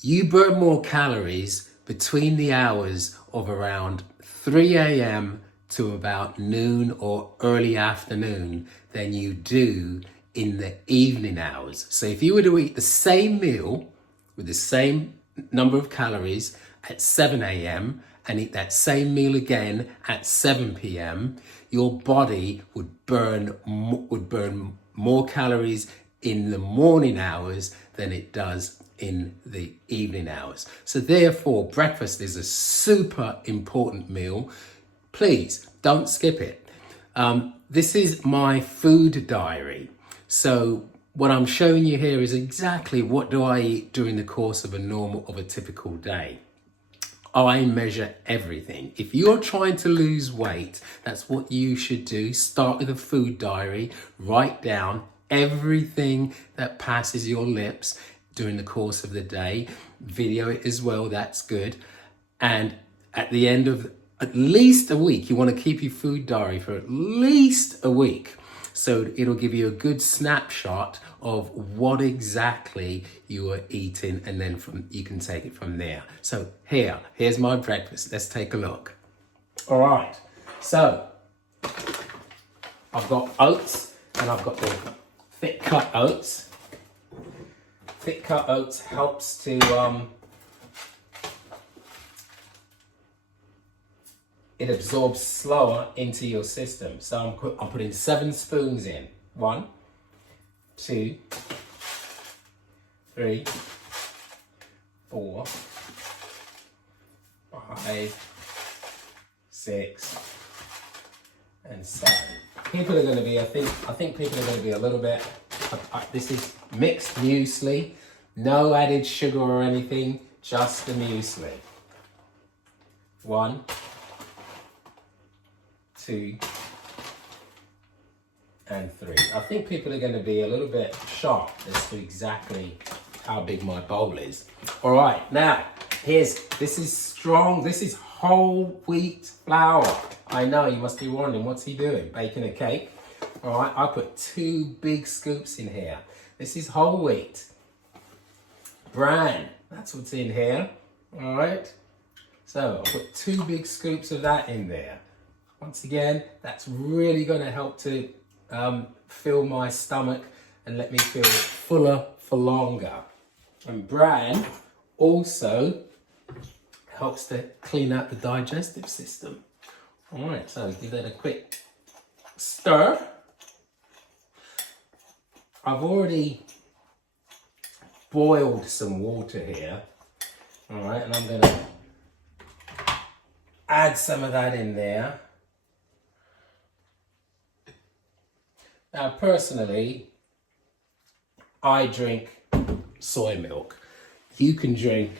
You burn more calories between the hours of around 3 a.m. to about noon or early afternoon than you do in the evening hours. So if you were to eat the same meal with the same number of calories at 7 a.m. and eat that same meal again at 7 p.m., your body would burn more calories in the morning hours than it does in the evening hours. So therefore, breakfast is a super important meal. Please don't skip it. This is my food diary. So what I'm showing you here is exactly what do I eat during the course of a typical day. I measure everything. If you're trying to lose weight, that's what you should do. Start with a food diary, write down everything that passes your lips during the course of the day. Video it as well, that's good. And at the end of at least a week, you want to keep your food diary for at least a week. So it'll give you a good snapshot of what exactly you are eating, and then you can take it from there. So here's my breakfast. Let's take a look. All right, so I've got oats, and I've got the thick cut oats. Thick cut oats helps to it absorbs slower into your system. So I'm putting 7 spoons in. 1, 2, 3, 4, 5, 6, and 7. People are going to be, I think people are going to be a little bit, this is mixed muesli, no added sugar or anything, just the muesli. 1, 2, and 3. I think people are going to be a little bit shocked as to exactly how big my bowl is. All right, now this is strong. This is whole wheat flour. I know you must be wondering, what's he doing? Baking a cake? All right, I put 2 big scoops in here. This is whole wheat. Bran, that's what's in here. All right, so I put 2 big scoops of that in there. Once again, that's really going to help to fill my stomach and let me feel fuller for longer. And bran also helps to clean out the digestive system. All right, so give that a quick stir. I've already boiled some water here. All right, and I'm going to add some of that in there. Now, personally, I drink soy milk. You can drink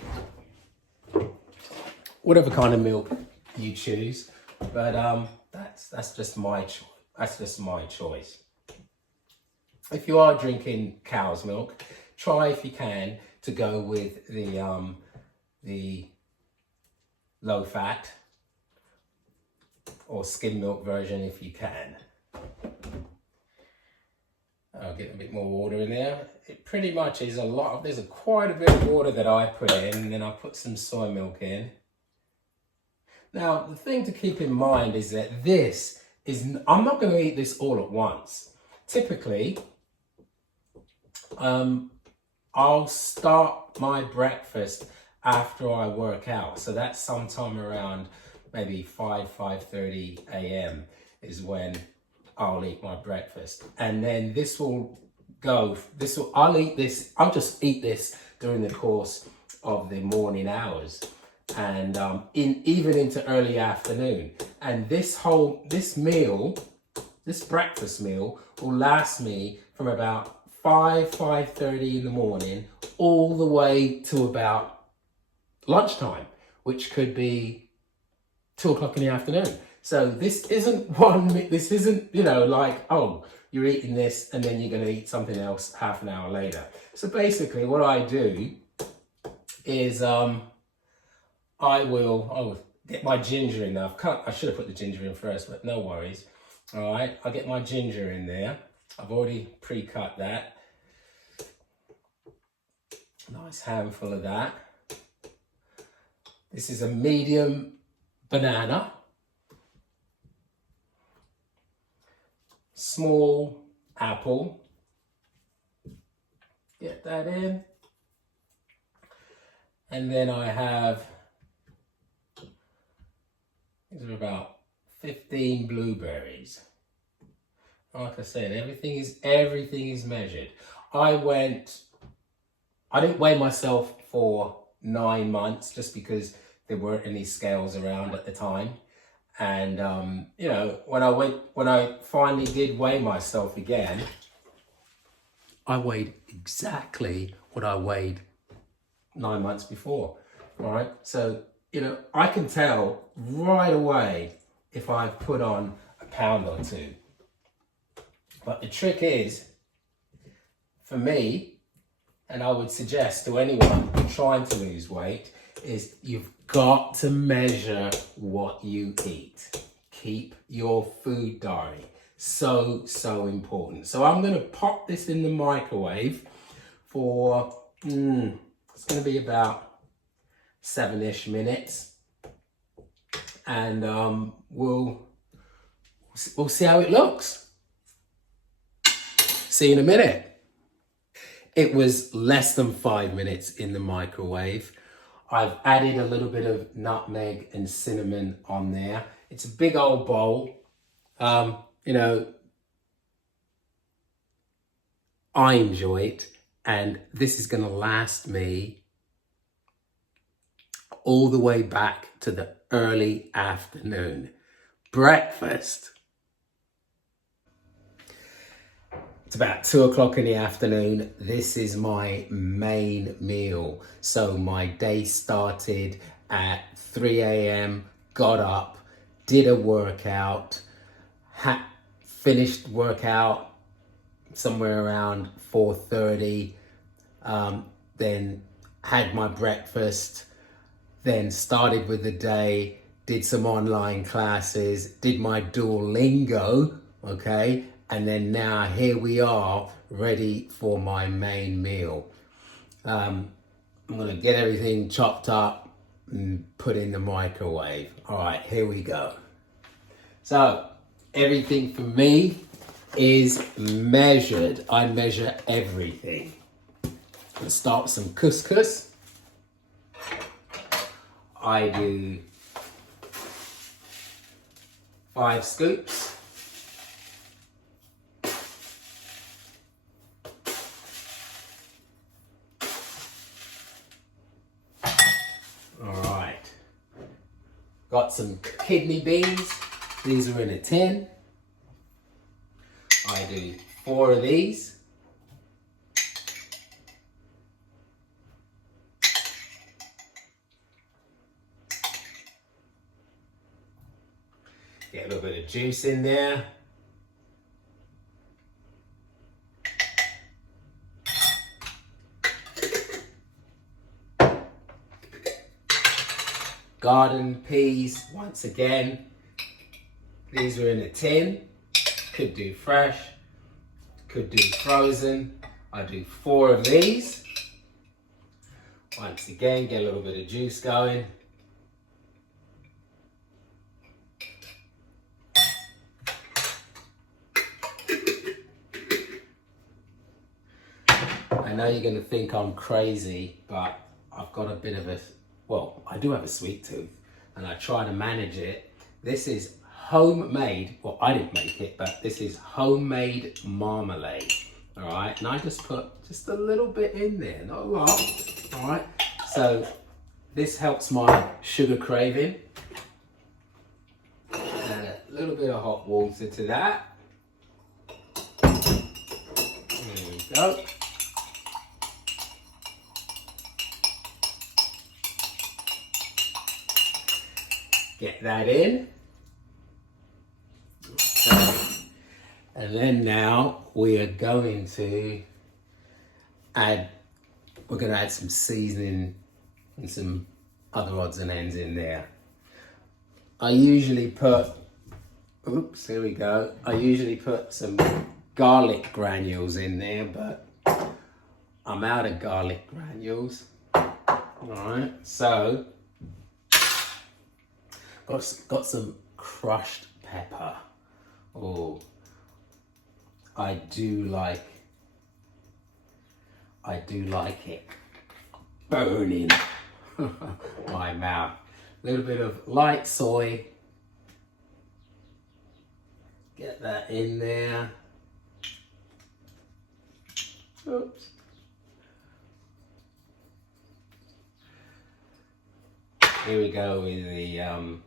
whatever kind of milk you choose, but that's just my choice. That's just my choice. If you are drinking cow's milk, try if you can to go with the low fat or skim milk version if you can. I'll get a bit more water in there. It pretty much is there's quite a bit of water that I put in, and then I put some soy milk in. Now, the thing to keep in mind is that I'm not going to eat this all at once. Typically, I'll start my breakfast after I work out. So that's sometime around maybe 5:30 a.m. is when I'll eat my breakfast. And then I'll just eat this during the course of the morning hours, and even into early afternoon. And this breakfast meal will last me from about 5:30 in the morning all the way to about lunchtime, which could be 2 o'clock in the afternoon. So this isn't like, oh, you're eating this and then you're going to eat something else half an hour later. So basically what I do is I will get my ginger in there. I should have put the ginger in first, but no worries. All right, I'll get my ginger in there. I've already pre-cut that. Nice handful of that. This is a medium banana, small apple, get that in, and then I have, these are about 15 blueberries. Like I said, everything is measured. I didn't weigh myself for 9 months just because there weren't any scales around at the time. And you know, when I finally did weigh myself again, I weighed exactly what I weighed 9 months before. All right, so you know, I can tell right away if I've put on a pound or two. But the trick is, for me, and I would suggest to anyone trying to lose weight, is you've got to measure what you eat. Keep your food diary. So important. So I'm going to pop this in the microwave for, it's going to be about 7-ish minutes. And we'll see how it looks. See you in a minute. It was less than 5 minutes in the microwave. I've added a little bit of nutmeg and cinnamon on there. It's a big old bowl. You know, I enjoy it, and this is going to last me all the way back to the early afternoon. Breakfast. It's about 2 o'clock in the afternoon. This is my main meal. So my day started at 3 a.m., got up, did a workout, finished workout somewhere around 4:30, then had my breakfast, then started with the day, did some online classes, did my Duolingo, okay? And then now here we are, ready for my main meal. I'm gonna get everything chopped up and put in the microwave. All right, here we go. So everything for me is measured. I measure everything. Let's start with some couscous. I do 5 scoops. Got some kidney beans. These are in a tin. I do 4 of these. Get a little bit of juice in there. Garden peas, once again. These are in a tin. Could do fresh, could do frozen. I do 4 of these. Once again, get a little bit of juice going. I know you're going to think I'm crazy, but I've got a bit of well, I do have a sweet tooth, and I try to manage it. This is homemade, well, I didn't make it, but this is homemade marmalade, all right? And I just put just a little bit in there, not a lot, all right? So this helps my sugar craving. Add a little bit of hot water to that. There we go. Get that in. Okay. And then now we are going to add, we're going to add some seasoning and some other odds and ends in there. I usually put, oops, here we go. I usually put some garlic granules in there, but I'm out of garlic granules. All right, so Got some crushed pepper. Oh, I do like it burning my mouth. A little bit of light soy. Get that in there. Oops. Here we go with the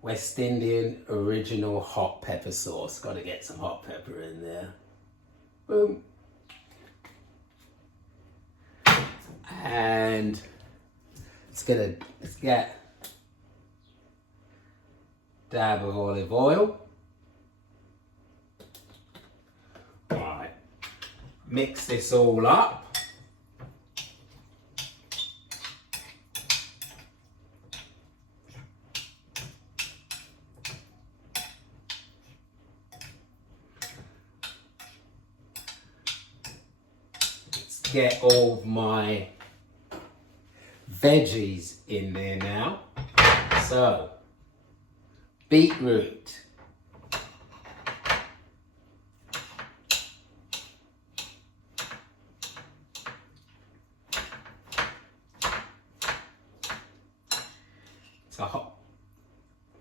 West Indian original hot pepper sauce. Got to get some hot pepper in there. Boom. And let's get a dab of olive oil. All right. Mix this all up. Get all of my veggies in there now. So, beetroot,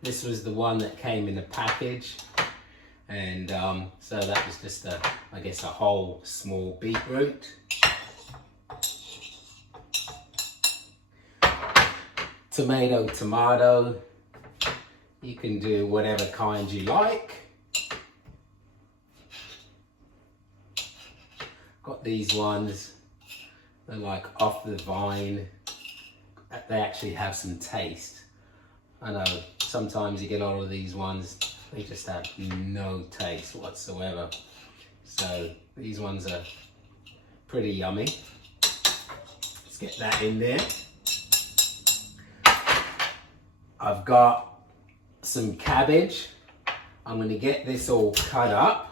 this was the one that came in the package, and so that was just a whole small beetroot. Tomato, you can do whatever kind you like. Got these ones, they're like off the vine. They actually have some taste. I know sometimes you get all of these ones, they just have no taste whatsoever. So these ones are pretty yummy. Let's get that in there. I've got some cabbage. I'm going to get this all cut up.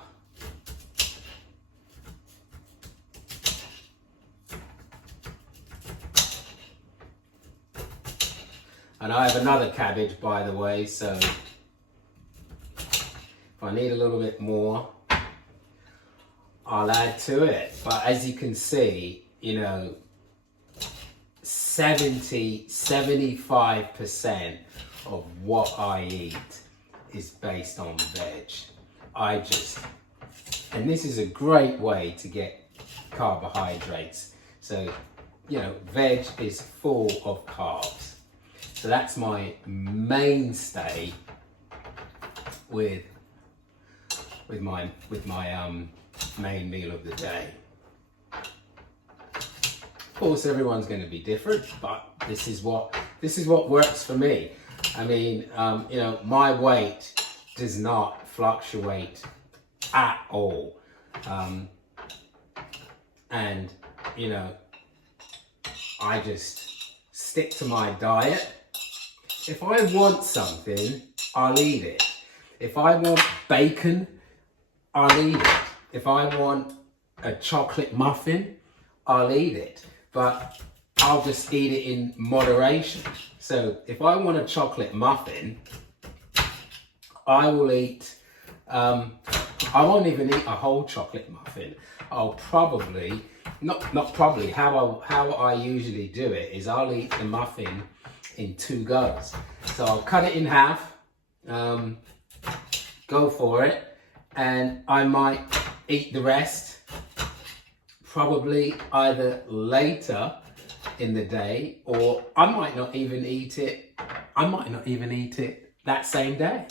And I have another cabbage, by the way, so if I need a little bit more, I'll add to it. But as you can see, 75% of what I eat is based on veg. And this is a great way to get carbohydrates. So, veg is full of carbs. So that's my mainstay with my main meal of the day. Of course, everyone's going to be different, but this is what works for me. I mean, my weight does not fluctuate at all, and I just stick to my diet. If I want something, I'll eat it. If I want bacon, I'll eat it. If I want a chocolate muffin, I'll eat it. But I'll just eat it in moderation. So if I want a chocolate muffin, I will eat, I won't even eat a whole chocolate muffin. I'll probably, not probably, how I usually do it is I'll eat the muffin in 2 goes. So I'll cut it in half, go for it, and I might eat the rest probably either later in the day, or I might not even eat it. That same day.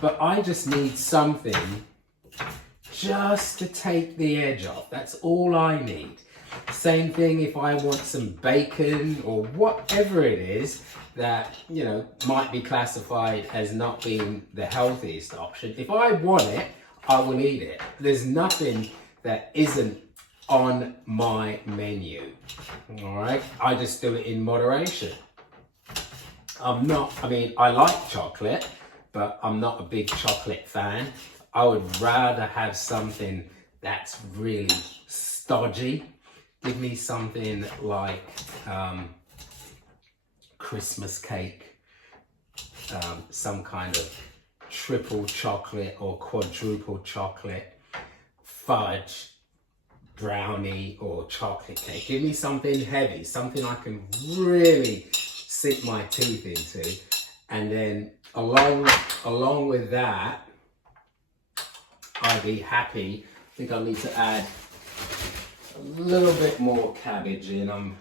But I just need something just to take the edge off. That's all I need. Same thing if I want some bacon or whatever it is that, might be classified as not being the healthiest option. If I want it, I will eat it. There's nothing that isn't on my menu. All right, I just do it in moderation. I like chocolate, but I'm not a big chocolate fan. I would rather have something that's really stodgy. Give me something like Christmas cake some kind of triple chocolate or quadruple chocolate, fudge, brownie or chocolate cake. Give me something heavy, something I can really sink my teeth into. And then along with that, I'd be happy. I think I need to add a little bit more cabbage in. I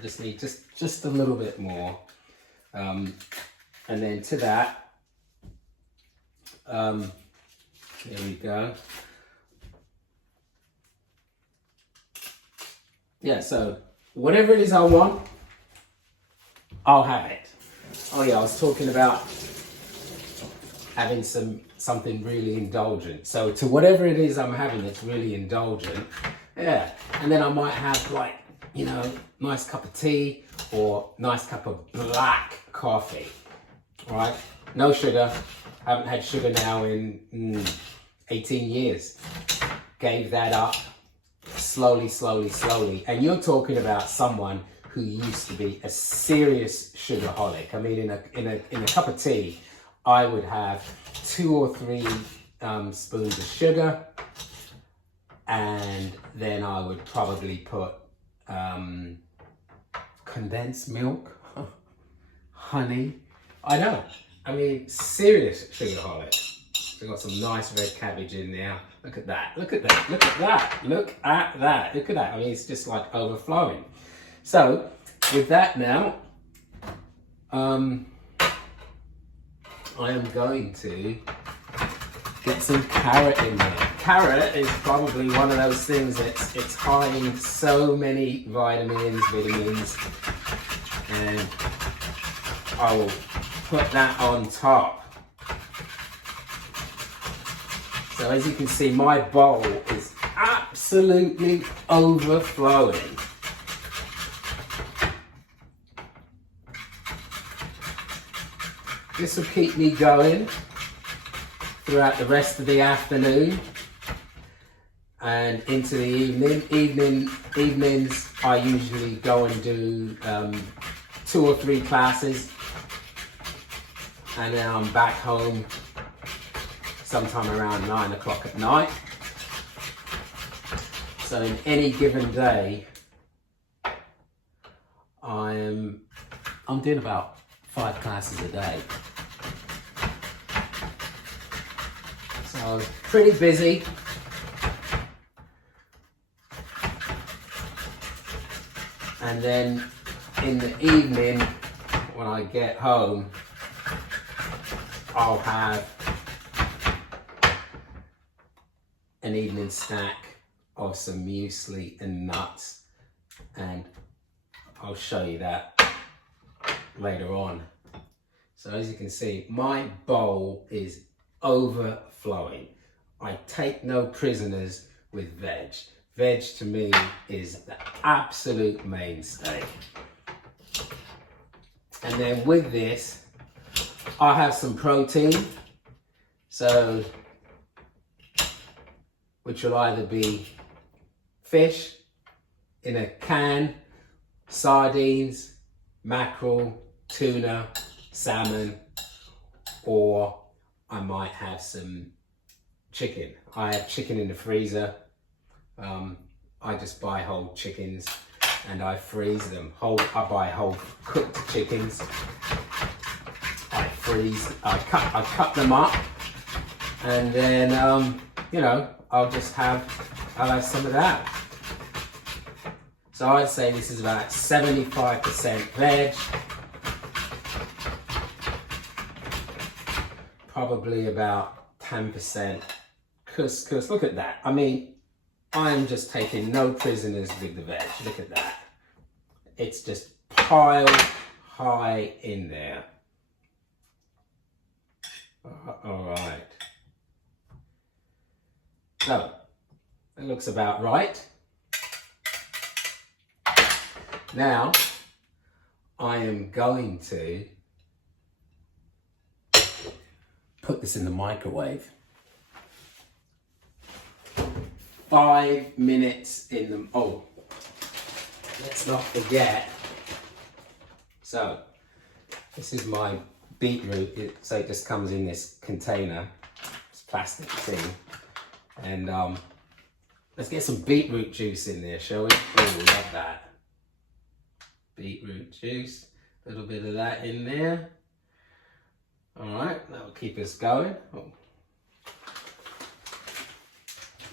just need just a little bit more. And then to that, there we go. Yeah, so whatever it is I want, I'll have it. Oh yeah, I was talking about having something really indulgent. So to whatever it is I'm having that's really indulgent, yeah. And then I might have, like, you know, nice cup of tea or nice cup of black coffee, right? No sugar. Haven't had sugar now in 18 years. Gave that up slowly. And you're talking about someone who used to be a serious sugarholic. I mean, in a cup of tea, I would have 2 or 3 spoons of sugar, and then I would probably put condensed milk, honey. I know. I mean, serious sugarholic. So got some nice red cabbage in there. Look at that. Look at that. Look at that. Look at that. Look at that. I mean, it's just like overflowing. So with that now, I am going to get some carrot in there. Carrot is probably one of those things it's high in so many vitamins, and I will put that on top. So as you can see, my bowl is absolutely overflowing. This will keep me going throughout the rest of the afternoon and into the evening. Evenings, I usually go and do 2 or 3 classes, and then I'm back home sometime around 9 o'clock at night. So in any given day, I'm doing about 5 classes a day. So pretty busy. And then in the evening, when I get home, I'll have an evening snack of some muesli and nuts, and I'll show you that later on. So as you can see, my bowl is overflowing. I take no prisoners with veg. Veg to me is the absolute mainstay. And then with this, I have some protein. So, which will either be fish in a can, sardines, mackerel, tuna, salmon, or I might have some chicken. I have chicken in the freezer. I just buy whole chickens and I freeze them. I buy whole cooked chickens. I cut them up, and then you know, I'll have some of that. So I'd say this is about 75% veg, probably about 10% couscous. Look at that. I mean, I am just taking no prisoners with the veg. Look at that. It's just piled high in there. All right. So, it looks about right. Now, I am going to put this in the microwave. 5 minutes in the, oh, let's not forget. So, this is my beetroot, so it just comes in this container, this plastic thing. And let's get some beetroot juice in there, shall we? Oh, love that. Beetroot juice, a little bit of that in there. All right, that'll keep us going. Oh.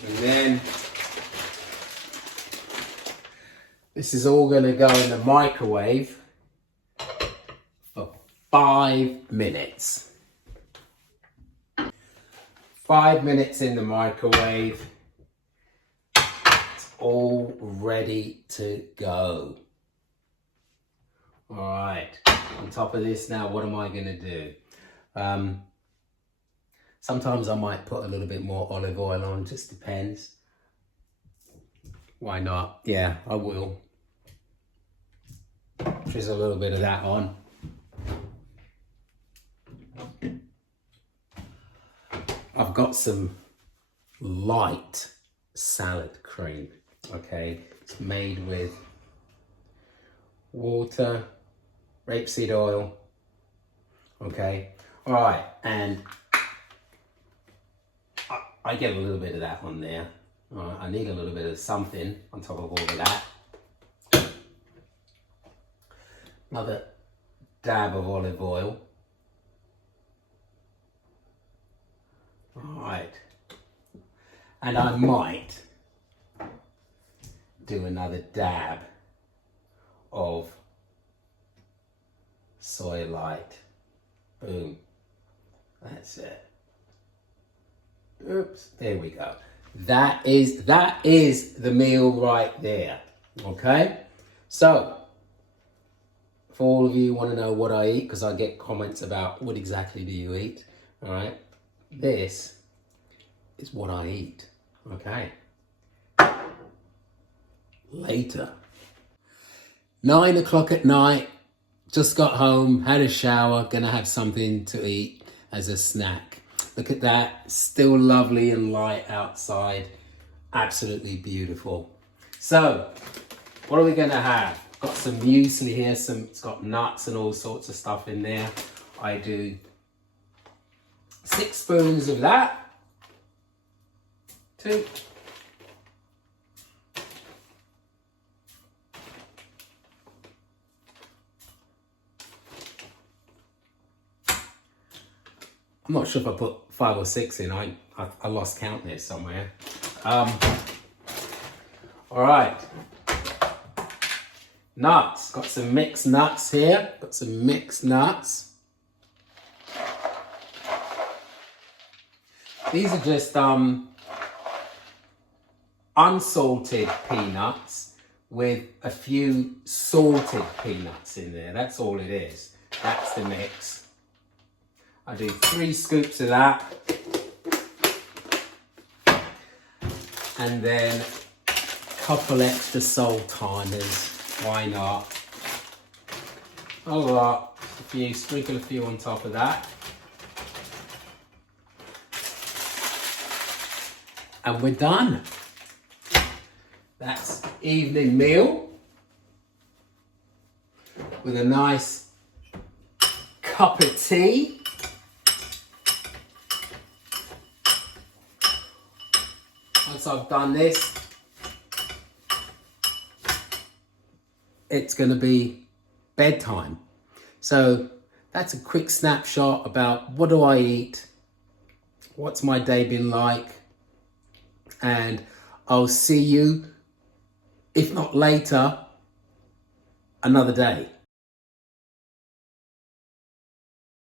And then this is all going to go in the microwave for 5 minutes. 5 minutes in the microwave. It's all ready to go. All right, on top of this now, what am I going to do? Sometimes I might put a little bit more olive oil on, just depends. Why not? Yeah, I will. Drizzle a little bit of that on. I've got some light salad cream, okay? It's made with water, rapeseed oil, okay? All right, and I get a little bit of that on there. All right, I need a little bit of something on top of all of that. Another dab of olive oil. All right, and I might do another dab of soy light. Boom, that's it. Oops, there we go. That is the meal right there. Okay, so for all of you who want to know what I eat, because I get comments about what exactly do you eat. All right, this is what I eat. Okay, later, 9 o'clock at night, just got home, had a shower, gonna have something to eat as a snack. Look at that, still lovely and light outside. Absolutely beautiful. So, what are we gonna have? Got some muesli here, it's got nuts and all sorts of stuff in there. I do 6 spoons of that. 2. I'm not sure if I put 5 or 6 in. I lost count there somewhere. All right. Nuts. Got some mixed nuts here. Got some mixed nuts. These are just unsalted peanuts with a few salted peanuts in there. That's all it is. That's the mix. I do 3 scoops of that. And then a couple extra sultanas. Why not? A lot. Sprinkle a few on top of that. And we're done. That's evening meal with a nice cup of tea. Once I've done this, it's going to be bedtime. So that's a quick snapshot about what do I eat, what's my day been like, and I'll see you, if not later, another day.